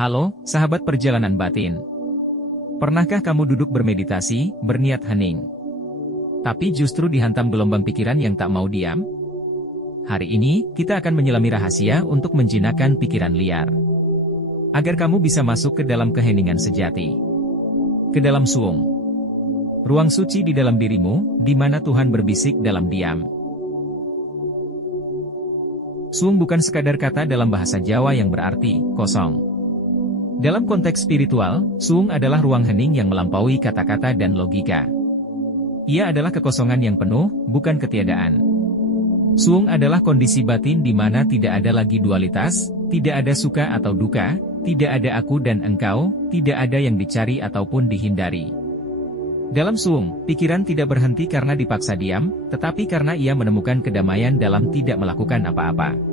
Halo, sahabat perjalanan batin. Pernahkah kamu duduk bermeditasi, berniat hening, tapi justru dihantam gelombang pikiran yang tak mau diam? Hari ini, kita akan menyelami rahasia untuk menjinakkan pikiran liar. Agar kamu bisa masuk ke dalam keheningan sejati. Ke dalam suung. Ruang suci di dalam dirimu, di mana Tuhan berbisik dalam diam. Suung bukan sekadar kata dalam bahasa Jawa yang berarti kosong. Dalam konteks spiritual, suung adalah ruang hening yang melampaui kata-kata dan logika. Ia adalah kekosongan yang penuh, bukan ketiadaan. Suung adalah kondisi batin di mana tidak ada lagi dualitas, tidak ada suka atau duka, tidak ada aku dan engkau, tidak ada yang dicari ataupun dihindari. Dalam suung, pikiran tidak berhenti karena dipaksa diam, tetapi karena ia menemukan kedamaian dalam tidak melakukan apa-apa.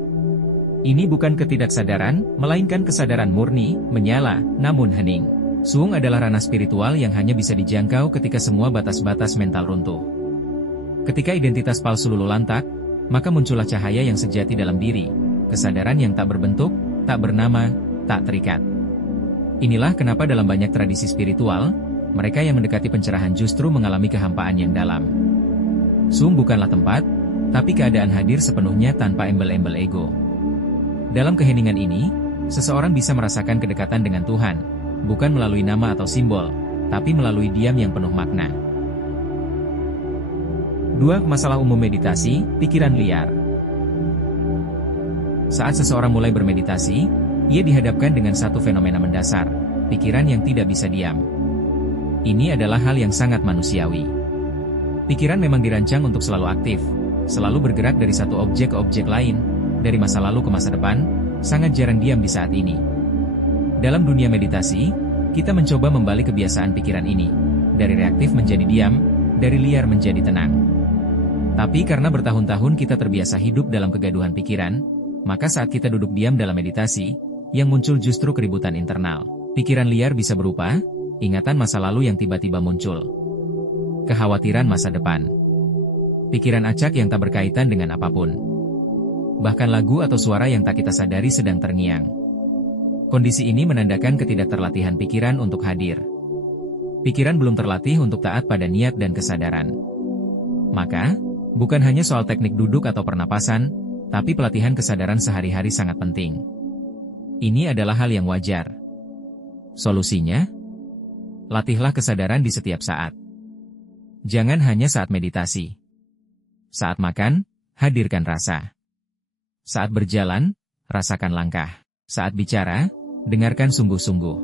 Ini bukan ketidaksadaran, melainkan kesadaran murni, menyala, namun hening. Suung adalah ranah spiritual yang hanya bisa dijangkau ketika semua batas-batas mental runtuh. Ketika identitas palsu luluh lantak, maka muncullah cahaya yang sejati dalam diri, kesadaran yang tak berbentuk, tak bernama, tak terikat. Inilah kenapa dalam banyak tradisi spiritual, mereka yang mendekati pencerahan justru mengalami kehampaan yang dalam. Suung bukanlah tempat, tapi keadaan hadir sepenuhnya tanpa embel-embel ego. Dalam keheningan ini, seseorang bisa merasakan kedekatan dengan Tuhan, bukan melalui nama atau simbol, tapi melalui diam yang penuh makna. 2. Masalah umum meditasi, pikiran liar. Saat seseorang mulai bermeditasi, ia dihadapkan dengan satu fenomena mendasar, pikiran yang tidak bisa diam. Ini adalah hal yang sangat manusiawi. Pikiran memang dirancang untuk selalu aktif, selalu bergerak dari satu objek ke objek lain, dari masa lalu ke masa depan, sangat jarang diam di saat ini. Dalam dunia meditasi, kita mencoba membalik kebiasaan pikiran ini, dari reaktif menjadi diam, dari liar menjadi tenang. Tapi karena bertahun-tahun kita terbiasa hidup dalam kegaduhan pikiran, maka saat kita duduk diam dalam meditasi, yang muncul justru keributan internal. Pikiran liar bisa berupa ingatan masa lalu yang tiba-tiba muncul, kekhawatiran masa depan, pikiran acak yang tak berkaitan dengan apapun, bahkan lagu atau suara yang tak kita sadari sedang terngiang. Kondisi ini menandakan ketidakterlatihan pikiran untuk hadir. Pikiran belum terlatih untuk taat pada niat dan kesadaran. Maka, bukan hanya soal teknik duduk atau pernapasan, tapi pelatihan kesadaran sehari-hari sangat penting. Ini adalah hal yang wajar. Solusinya? Latihlah kesadaran di setiap saat. Jangan hanya saat meditasi. Saat makan, hadirkan rasa. Saat berjalan, rasakan langkah. Saat bicara, dengarkan sungguh-sungguh.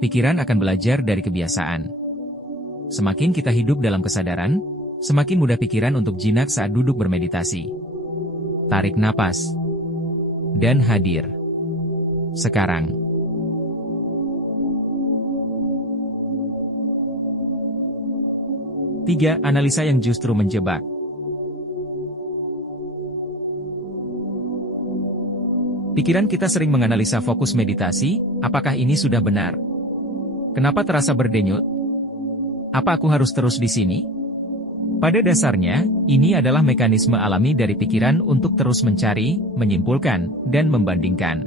Pikiran akan belajar dari kebiasaan. Semakin kita hidup dalam kesadaran, semakin mudah pikiran untuk jinak saat duduk bermeditasi. Tarik napas. Dan hadir. Sekarang. 3. Analisa yang justru menjebak. Pikiran kita sering menganalisa fokus meditasi, apakah ini sudah benar? Kenapa terasa berdenyut? Apa aku harus terus di sini? Pada dasarnya, ini adalah mekanisme alami dari pikiran untuk terus mencari, menyimpulkan, dan membandingkan.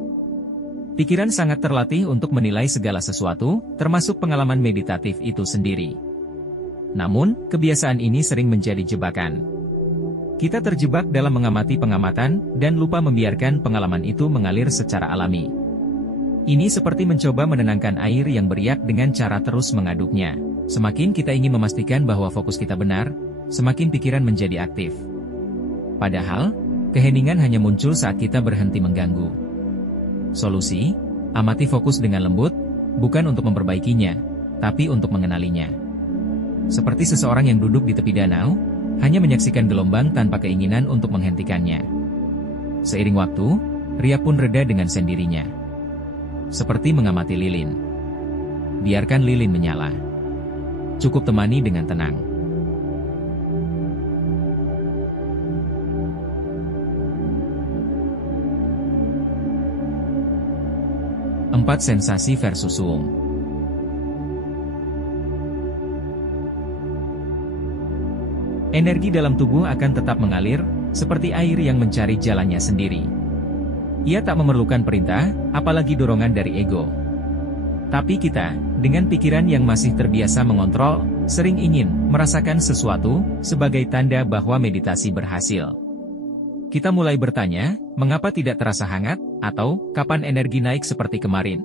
Pikiran sangat terlatih untuk menilai segala sesuatu, termasuk pengalaman meditatif itu sendiri. Namun, kebiasaan ini sering menjadi jebakan. Kita terjebak dalam mengamati pengamatan, dan lupa membiarkan pengalaman itu mengalir secara alami. Ini seperti mencoba menenangkan air yang beriak dengan cara terus mengaduknya. Semakin kita ingin memastikan bahwa fokus kita benar, semakin pikiran menjadi aktif. Padahal, keheningan hanya muncul saat kita berhenti mengganggu. Solusi, amati fokus dengan lembut, bukan untuk memperbaikinya, tapi untuk mengenalinya. Seperti seseorang yang duduk di tepi danau, hanya menyaksikan gelombang tanpa keinginan untuk menghentikannya. Seiring waktu, riak pun reda dengan sendirinya. Seperti mengamati lilin. Biarkan lilin menyala. Cukup temani dengan tenang. 4. Sensasi versus suung. Energi dalam tubuh akan tetap mengalir, seperti air yang mencari jalannya sendiri. Ia tak memerlukan perintah, apalagi dorongan dari ego. Tapi kita, dengan pikiran yang masih terbiasa mengontrol, sering ingin merasakan sesuatu sebagai tanda bahwa meditasi berhasil. Kita mulai bertanya, mengapa tidak terasa hangat, atau kapan energi naik seperti kemarin?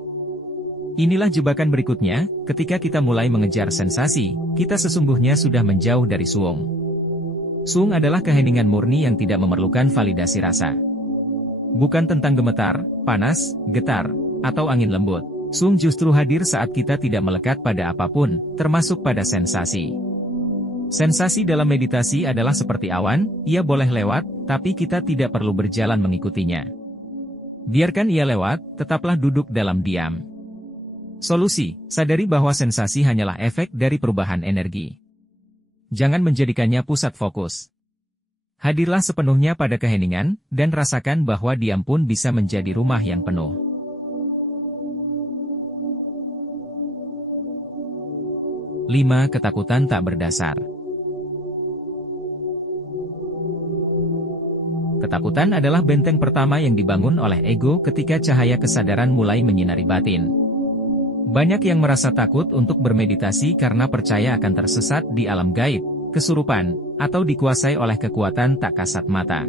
Inilah jebakan berikutnya, ketika kita mulai mengejar sensasi, kita sesungguhnya sudah menjauh dari suung. Suung adalah keheningan murni yang tidak memerlukan validasi rasa. Bukan tentang gemetar, panas, getar, atau angin lembut. Suung justru hadir saat kita tidak melekat pada apapun, termasuk pada sensasi. Sensasi dalam meditasi adalah seperti awan, ia boleh lewat, tapi kita tidak perlu berjalan mengikutinya. Biarkan ia lewat, tetaplah duduk dalam diam. Solusi, sadari bahwa sensasi hanyalah efek dari perubahan energi. Jangan menjadikannya pusat fokus. Hadirlah sepenuhnya pada keheningan, dan rasakan bahwa diam pun bisa menjadi rumah yang penuh. 5. Ketakutan tak berdasar. Ketakutan adalah benteng pertama yang dibangun oleh ego ketika cahaya kesadaran mulai menyinari batin. Banyak yang merasa takut untuk bermeditasi karena percaya akan tersesat di alam gaib, kesurupan, atau dikuasai oleh kekuatan tak kasat mata.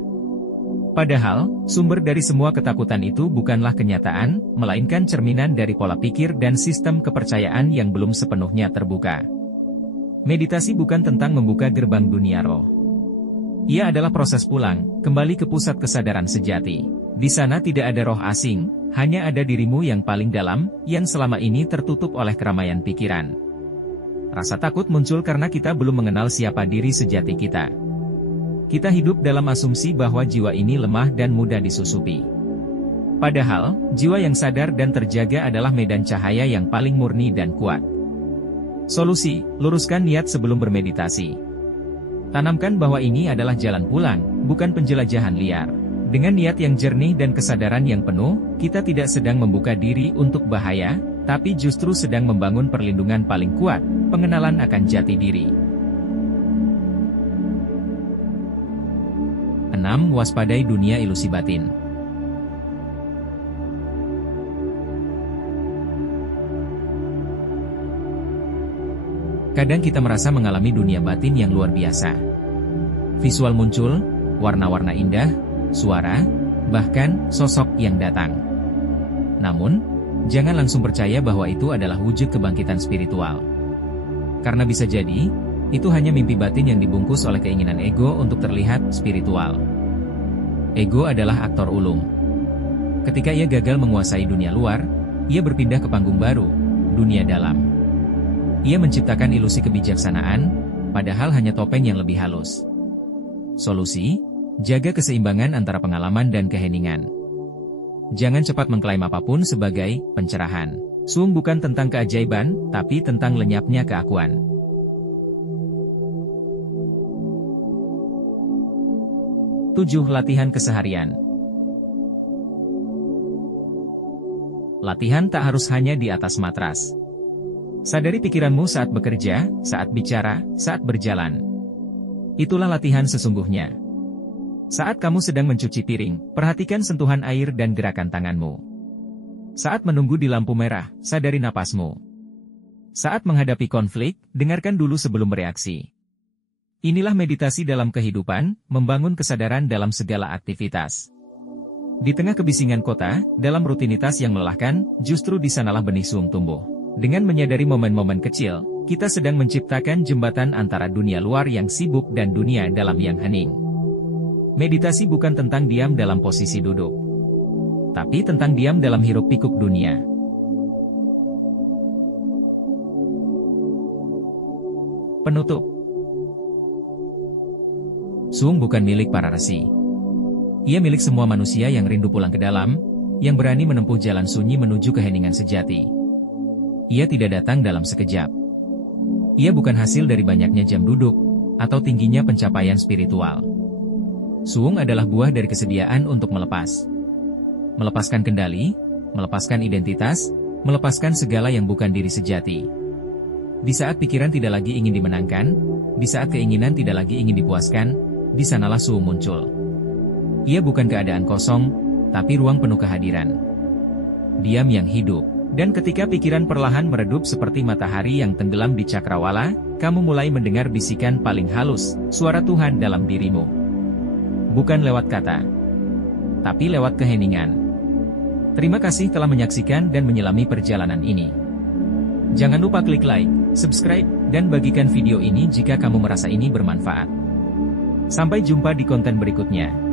Padahal, sumber dari semua ketakutan itu bukanlah kenyataan, melainkan cerminan dari pola pikir dan sistem kepercayaan yang belum sepenuhnya terbuka. Meditasi bukan tentang membuka gerbang dunia roh. Ia adalah proses pulang, kembali ke pusat kesadaran sejati. Di sana tidak ada roh asing, hanya ada dirimu yang paling dalam, yang selama ini tertutup oleh keramaian pikiran. Rasa takut muncul karena kita belum mengenal siapa diri sejati kita. Kita hidup dalam asumsi bahwa jiwa ini lemah dan mudah disusupi. Padahal, jiwa yang sadar dan terjaga adalah medan cahaya yang paling murni dan kuat. Solusi, luruskan niat sebelum bermeditasi. Tanamkan bahwa ini adalah jalan pulang, bukan penjelajahan liar. Dengan niat yang jernih dan kesadaran yang penuh, kita tidak sedang membuka diri untuk bahaya, tapi justru sedang membangun perlindungan paling kuat, pengenalan akan jati diri. 6. Waspadai dunia ilusi batin. Kadang kita merasa mengalami dunia batin yang luar biasa. Visual muncul, warna-warna indah, suara, bahkan sosok yang datang. Namun, jangan langsung percaya bahwa itu adalah wujud kebangkitan spiritual. Karena bisa jadi, itu hanya mimpi batin yang dibungkus oleh keinginan ego untuk terlihat spiritual. Ego adalah aktor ulung. Ketika ia gagal menguasai dunia luar, ia berpindah ke panggung baru, dunia dalam. Ia menciptakan ilusi kebijaksanaan, padahal hanya topeng yang lebih halus. Solusi, jaga keseimbangan antara pengalaman dan keheningan. Jangan cepat mengklaim apapun sebagai pencerahan. Suung bukan tentang keajaiban, tapi tentang lenyapnya keakuan. 7. Latihan keseharian. Latihan tak harus hanya di atas matras. Sadari pikiranmu saat bekerja, saat bicara, saat berjalan. Itulah latihan sesungguhnya. Saat kamu sedang mencuci piring, perhatikan sentuhan air dan gerakan tanganmu. Saat menunggu di lampu merah, sadari napasmu. Saat menghadapi konflik, dengarkan dulu sebelum bereaksi. Inilah meditasi dalam kehidupan, membangun kesadaran dalam segala aktivitas. Di tengah kebisingan kota, dalam rutinitas yang melelahkan, justru di sanalah benih suung tumbuh. Dengan menyadari momen-momen kecil, kita sedang menciptakan jembatan antara dunia luar yang sibuk dan dunia dalam yang hening. Meditasi bukan tentang diam dalam posisi duduk, tapi tentang diam dalam hiruk-pikuk dunia. Penutup. Suung bukan milik para resi. Ia milik semua manusia yang rindu pulang ke dalam, yang berani menempuh jalan sunyi menuju keheningan sejati. Ia tidak datang dalam sekejap. Ia bukan hasil dari banyaknya jam duduk, atau tingginya pencapaian spiritual. Suung adalah buah dari kesediaan untuk melepas. Melepaskan kendali, melepaskan identitas, melepaskan segala yang bukan diri sejati. Di saat pikiran tidak lagi ingin dimenangkan, di saat keinginan tidak lagi ingin dipuaskan, di sanalah suung muncul. Ia bukan keadaan kosong, tapi ruang penuh kehadiran. Diam yang hidup. Dan ketika pikiran perlahan meredup seperti matahari yang tenggelam di cakrawala, kamu mulai mendengar bisikan paling halus, suara Tuhan dalam dirimu. Bukan lewat kata, tapi lewat keheningan. Terima kasih telah menyaksikan dan menyelami perjalanan ini. Jangan lupa klik like, subscribe, dan bagikan video ini jika kamu merasa ini bermanfaat. Sampai jumpa di konten berikutnya.